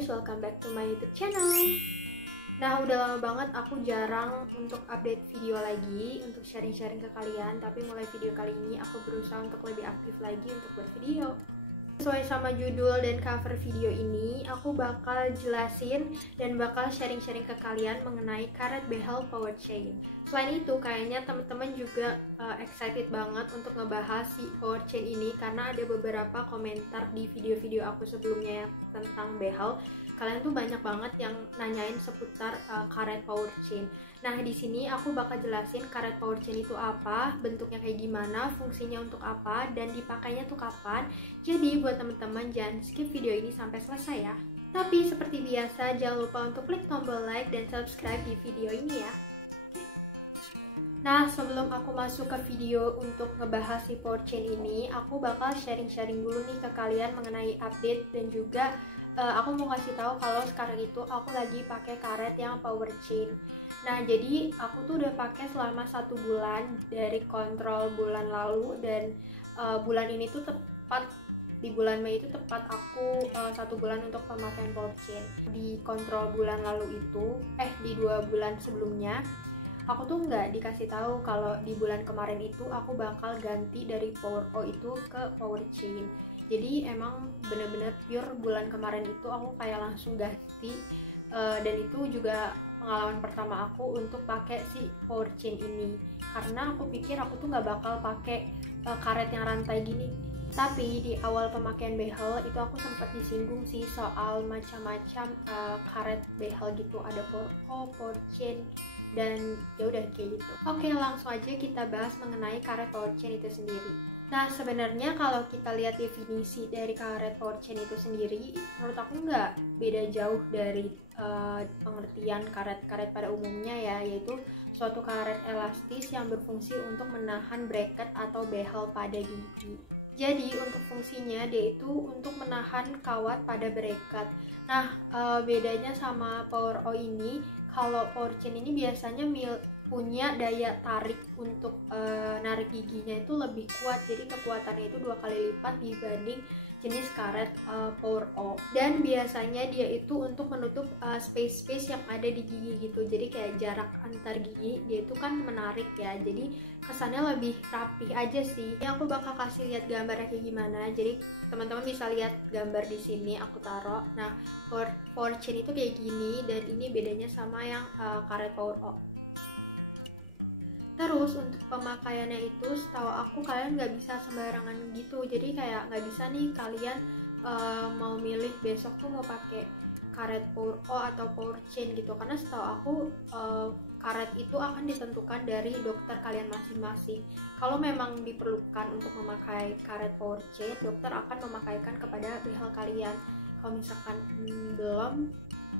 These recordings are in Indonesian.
guys, welcome back to my YouTube channel. Nah, udah lama banget aku jarang untuk update video lagi, untuk sharing-sharing ke kalian. Tapi mulai video kali ini aku berusaha untuk lebih aktif lagi untuk buat video. Sesuai sama judul dan cover video ini, aku bakal jelasin dan bakal sharing-sharing ke kalian mengenai karet behel power chain. Selain itu, kayaknya teman-teman juga excited banget untuk ngebahas si power chain ini karena ada beberapa komentar di video-video aku sebelumnya tentang behel. Kalian tuh banyak banget yang nanyain seputar karet power chain. Nah, di sini aku bakal jelasin karet power chain itu apa, bentuknya kayak gimana, fungsinya untuk apa, dan dipakainya tuh kapan. Jadi buat teman-teman jangan skip video ini sampai selesai ya. Tapi seperti biasa jangan lupa untuk klik tombol like dan subscribe di video ini ya. Nah, sebelum aku masuk ke video untuk ngebahas si power chain ini, aku bakal sharing-sharing dulu nih ke kalian mengenai update dan juga aku mau kasih tahu kalau sekarang itu aku lagi pakai karet yang power chain. Nah, jadi aku tuh udah pakai selama 1 bulan dari kontrol bulan lalu dan bulan ini tuh tepat di bulan Mei itu tepat aku 1 bulan untuk pemakaian power chain. Di kontrol bulan lalu itu, di 2 bulan sebelumnya, aku tuh nggak dikasih tahu kalau di bulan kemarin itu aku bakal ganti dari power O itu ke power chain. Jadi emang bener-bener pure bulan kemarin itu aku kayak langsung ganti dan itu juga pengalaman pertama aku untuk pakai si power chain ini karena aku pikir aku tuh nggak bakal pakai karet yang rantai gini. Tapi di awal pemakaian behel itu aku sempat disinggung sih soal macam-macam karet behel gitu, ada power O, power chain, dan ya udah kayak gitu. Oke, langsung aja kita bahas mengenai karet power chain itu sendiri. Nah, sebenarnya kalau kita lihat definisi dari karet power chain itu sendiri, menurut aku nggak beda jauh dari pengertian karet-karet pada umumnya ya, yaitu suatu karet elastis yang berfungsi untuk menahan bracket atau behel pada gigi. Jadi untuk fungsinya dia itu untuk menahan kawat pada bracket. Nah, bedanya sama power O ini, kalau power chain ini biasanya punya daya tarik untuk narik giginya itu lebih kuat, jadi kekuatannya itu 2 kali lipat dibanding jenis karet power O. Dan biasanya dia itu untuk menutup space-space yang ada di gigi gitu, jadi kayak jarak antar gigi dia itu kan menarik ya, jadi kesannya lebih rapih aja sih. Ini aku bakal kasih lihat gambarnya kayak gimana, jadi teman-teman bisa lihat gambar di sini aku taruh. Nah, power chain itu kayak gini dan ini bedanya sama yang karet power O. Terus untuk pemakaiannya itu setahu aku kalian nggak bisa sembarangan gitu, jadi kayak nggak bisa nih kalian mau milih besok tuh mau pakai karet power O atau power chain gitu, karena setahu aku karet itu akan ditentukan dari dokter kalian masing-masing. Kalau memang diperlukan untuk memakai karet power chain, dokter akan memakaikan kepada behel kalian. Kalau misalkan belum,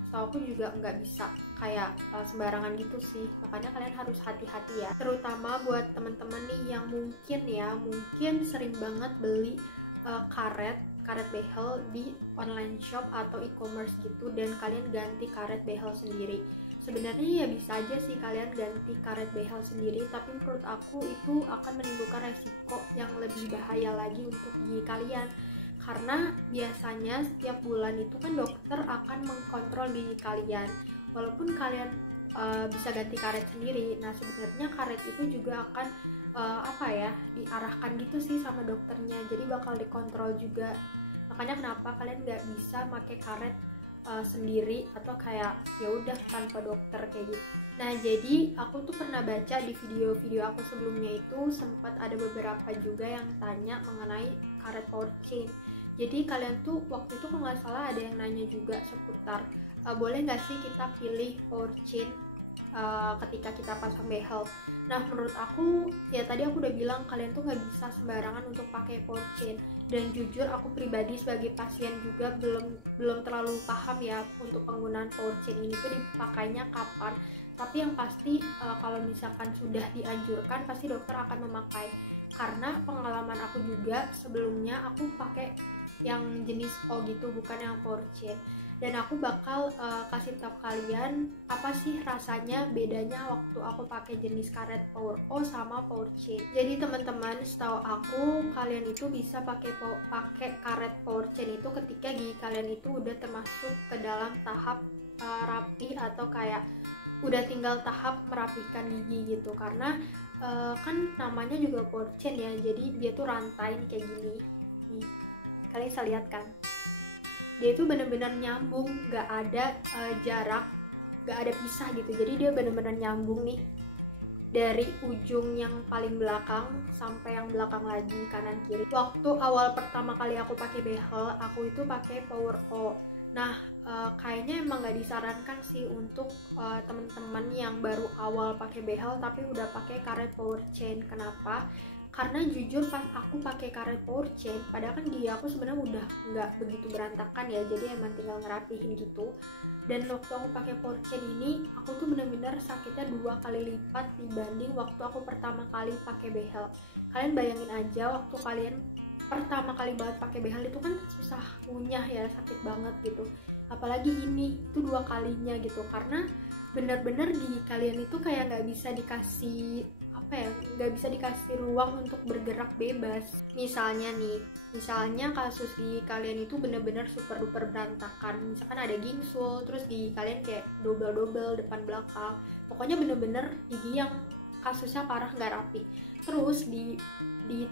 setahu aku juga nggak bisa kayak sembarangan gitu sih, makanya kalian harus hati-hati ya, terutama buat teman-teman nih yang mungkin sering banget beli karet behel di online shop atau e-commerce gitu dan kalian ganti karet behel sendiri. Sebenarnya ya bisa aja sih kalian ganti karet behel sendiri, tapi menurut aku itu akan menimbulkan resiko yang lebih bahaya lagi untuk gigi kalian. Karena biasanya setiap bulan itu kan dokter akan mengkontrol gigi kalian. Walaupun kalian bisa ganti karet sendiri, nah sebenarnya karet itu juga akan diarahkan gitu sih sama dokternya. Jadi bakal dikontrol juga. Makanya kenapa kalian nggak bisa pakai karet sendiri atau kayak ya udah tanpa dokter kayak gitu. Nah, jadi aku tuh pernah baca di video-video aku sebelumnya itu sempat ada beberapa juga yang tanya mengenai karet power chain. Jadi kalian tuh waktu itu kalau nggak salah ada yang nanya juga seputar boleh nggak sih kita pilih power chain ketika kita pasang behel. Nah, menurut aku ya tadi aku udah bilang kalian tuh nggak bisa sembarangan untuk pakai power chain. Dan jujur aku pribadi sebagai pasien juga belum terlalu paham ya untuk penggunaan power chain ini tuh dipakainya kapan. Tapi yang pasti kalau misalkan sudah dianjurkan pasti dokter akan memakai. Karena pengalaman aku juga sebelumnya aku pakai yang jenis O gitu, bukan yang power chain. dan aku bakal kasih tahu kalian apa sih rasanya bedanya waktu aku pakai jenis karet Power O sama Power Chain. Jadi teman-teman, setahu aku kalian itu bisa pakai karet Power Chain itu ketika gigi kalian itu udah termasuk ke dalam tahap rapi atau kayak udah tinggal tahap merapikan gigi gitu, karena kan namanya juga Power Chain ya, jadi dia tuh rantai kayak gini nih, kalian bisa lihat kan, dia itu bener-bener nyambung, gak ada jarak, gak ada pisah gitu. Jadi dia bener-bener nyambung nih dari ujung yang paling belakang sampai yang belakang lagi, kanan kiri. Waktu awal pertama kali aku pakai behel, aku itu pakai Power O. Nah, kayaknya emang gak disarankan sih untuk teman-teman yang baru awal pakai behel tapi udah pakai karet Power Chain. Kenapa? Karena jujur pas aku pakai karet Power Chain, padahal kan gigi aku sebenarnya udah nggak begitu berantakan ya, jadi emang tinggal ngerapihin gitu. Dan waktu aku pakai Power Chain ini, aku tuh bener-bener sakitnya 2 kali lipat dibanding waktu aku pertama kali pakai behel. Kalian bayangin aja, waktu kalian pertama kali banget pakai behel itu kan susah ngunyah ya, sakit banget gitu. Apalagi ini itu 2 kalinya gitu, karena bener-bener gigi kalian itu kayak nggak bisa dikasih nggak bisa dikasih ruang untuk bergerak bebas. Misalnya kasus di kalian itu bener-bener super duper berantakan, misalkan ada gingsul, terus gigi kalian kayak double depan belakang, pokoknya bener-bener gigi yang kasusnya parah nggak rapi. Terus di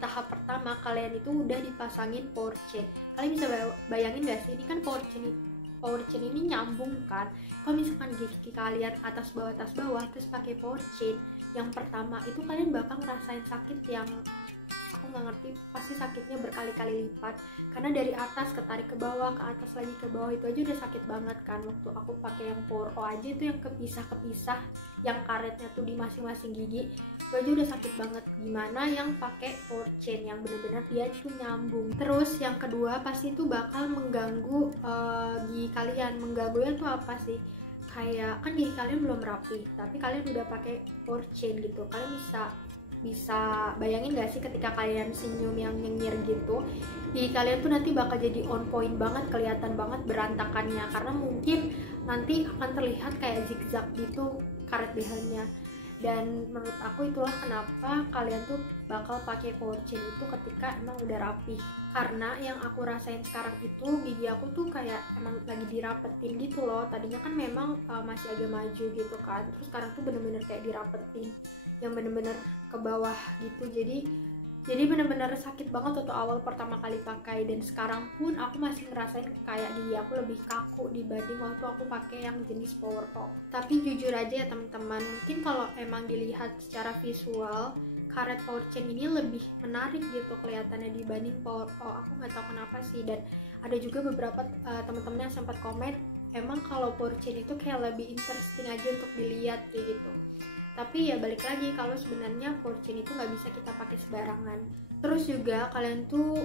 tahap pertama kalian itu udah dipasangin Power Chain. Kalian bisa bayangin gak sih, ini kan Power Chain ini nyambung kan. Kalau misalkan gigi kalian atas bawah terus pakai Power Chain yang pertama itu, kalian bakal ngerasain sakit yang aku nggak ngerti, pasti sakitnya berkali-kali lipat, karena dari atas ketarik ke bawah, ke atas lagi ke bawah, itu aja udah sakit banget kan. Waktu aku pakai yang Power O aja itu yang kepisah yang karetnya tuh di masing-masing gigi, itu aja udah sakit banget. Gimana yang pakai Power Chain yang bener-bener dia tuh nyambung. Terus yang kedua pasti itu bakal mengganggu gigi kalian. Mengganggunya tuh apa sih? Kayak kan gigi kalian belum rapi tapi kalian udah pakai Power Chain gitu, kalian bisa bayangin gak sih ketika kalian senyum yang nyengir gitu, gigi kalian tuh nanti bakal jadi on point banget, kelihatan banget berantakannya, karena mungkin nanti akan terlihat kayak zigzag gitu karet behelnya. Dan menurut aku itulah kenapa kalian tuh bakal pakai Power Chain itu ketika emang udah rapi. Karena yang aku rasain sekarang itu gigi aku tuh kayak emang lagi dirapetin gitu loh. Tadinya kan memang masih agak maju gitu kan, terus sekarang tuh bener-bener kayak dirapetin, yang bener-bener ke bawah gitu. Jadi bener-bener sakit banget waktu awal pertama kali pakai, dan sekarang pun aku masih ngerasain kayak gigi aku lebih kaku dibanding waktu aku pakai yang jenis Power O. Tapi jujur aja ya teman-teman, mungkin kalau emang dilihat secara visual, karet Power Chain ini lebih menarik gitu kelihatannya dibanding Power O. Aku nggak tahu kenapa sih, dan ada juga beberapa teman-teman yang sempat komen, emang kalau Power Chain itu kayak lebih interesting aja untuk dilihat kayak gitu. Tapi ya balik lagi, kalau sebenarnya Power Chain itu nggak bisa kita pakai sembarangan. Terus juga kalian tuh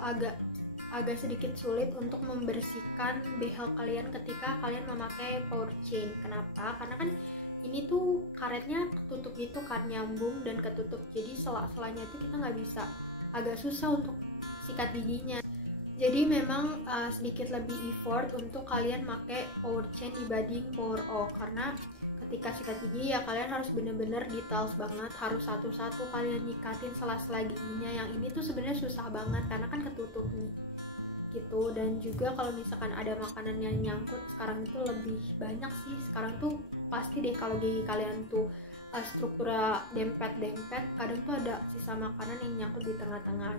agak sedikit sulit untuk membersihkan behel kalian ketika kalian memakai Power Chain. Kenapa? Karena kan ini tuh karetnya ketutup gitu kan, nyambung dan ketutup, jadi sela-selanya itu kita nggak bisa, agak susah untuk sikat giginya. Jadi memang sedikit lebih effort untuk kalian pakai Power Chain dibanding Power O, karena ketika sikat gigi ya kalian harus bener-bener details banget, harus satu-satu kalian nyikatin sela-sela giginya. Yang ini tuh sebenarnya susah banget karena kan ketutup nih gitu. Dan juga kalau misalkan ada makanan yang nyangkut, sekarang itu lebih banyak sih. Sekarang tuh pasti deh kalau gigi kalian tuh strukturnya dempet-dempet, kadang tuh ada sisa makanan yang nyangkut di tengah-tengah.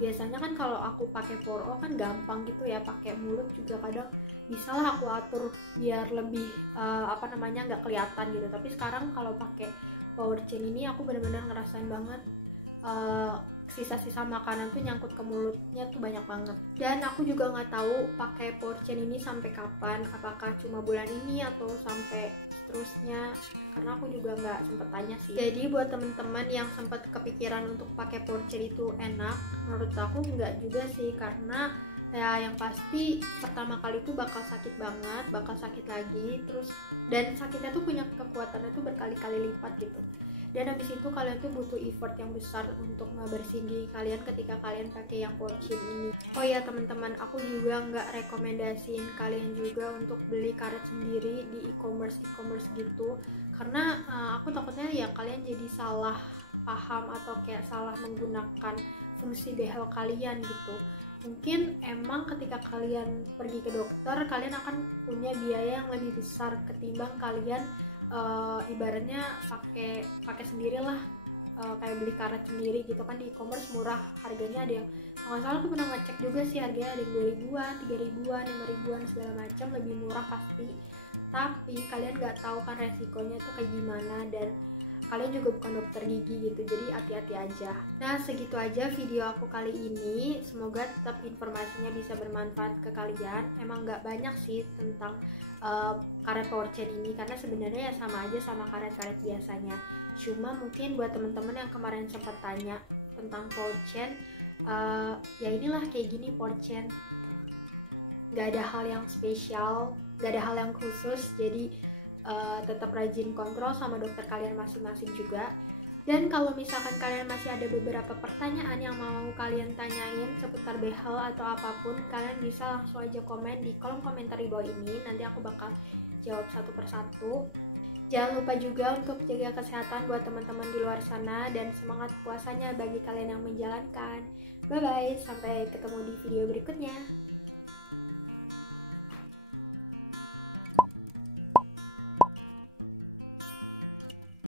Biasanya kan kalau aku pakai Power O kan gampang gitu ya, pakai mulut juga kadang bisa lah aku atur biar lebih nggak kelihatan gitu. Tapi sekarang kalau pakai Power Chain ini aku benar-benar ngerasain banget sisa-sisa makanan tuh nyangkut ke mulutnya tuh banyak banget. Dan aku juga nggak tahu pakai Power Chain ini sampai kapan, apakah cuma bulan ini atau sampai seterusnya, karena aku juga nggak sempet tanya sih. Jadi buat temen-temen yang sempat kepikiran untuk pakai Power Chain itu enak, menurut aku nggak juga sih, karena ya yang pasti pertama kali tuh bakal sakit banget, bakal sakit lagi terus, dan sakitnya tuh punya kekuatannya tuh berkali-kali lipat gitu. Dan habis itu kalian tuh butuh effort yang besar untuk ngebersihin gigi kalian ketika kalian pakai yang Porchin ini. Oh ya teman-teman, aku juga nggak rekomendasiin kalian juga untuk beli karet sendiri di e-commerce gitu, karena aku takutnya ya kalian jadi salah paham atau kayak salah menggunakan fungsi behel kalian gitu. Mungkin emang ketika kalian pergi ke dokter, kalian akan punya biaya yang lebih besar ketimbang kalian ibaratnya pakai sendirilah, kayak beli karet sendiri gitu kan. Di e-commerce murah harganya, ada yang kalau nggak salah aku pernah ngecek juga sih, harganya ada yang 2.000-an, 3.000-an, 5.000-an segala macam, lebih murah pasti. Tapi kalian nggak tahu kan resikonya tuh kayak gimana, dan kalian juga bukan dokter gigi gitu, jadi hati-hati aja. Nah segitu aja video aku kali ini, semoga tetap informasinya bisa bermanfaat ke kalian. Emang nggak banyak sih tentang karet Porchin ini, karena sebenarnya ya sama aja sama karet-karet biasanya. Cuma mungkin buat temen-temen yang kemarin sempat tanya tentang Porchin, ya inilah kayak gini Porchin, nggak ada hal yang spesial, nggak ada hal yang khusus, jadi tetap rajin kontrol sama dokter kalian masing-masing juga. Dan kalau misalkan kalian masih ada beberapa pertanyaan yang mau kalian tanyain seputar behel atau apapun, kalian bisa langsung aja komen di kolom komentar di bawah ini, nanti aku bakal jawab satu persatu. Jangan lupa juga untuk jaga kesehatan buat teman-teman di luar sana, dan semangat puasanya bagi kalian yang menjalankan. Bye bye, sampai ketemu di video berikutnya.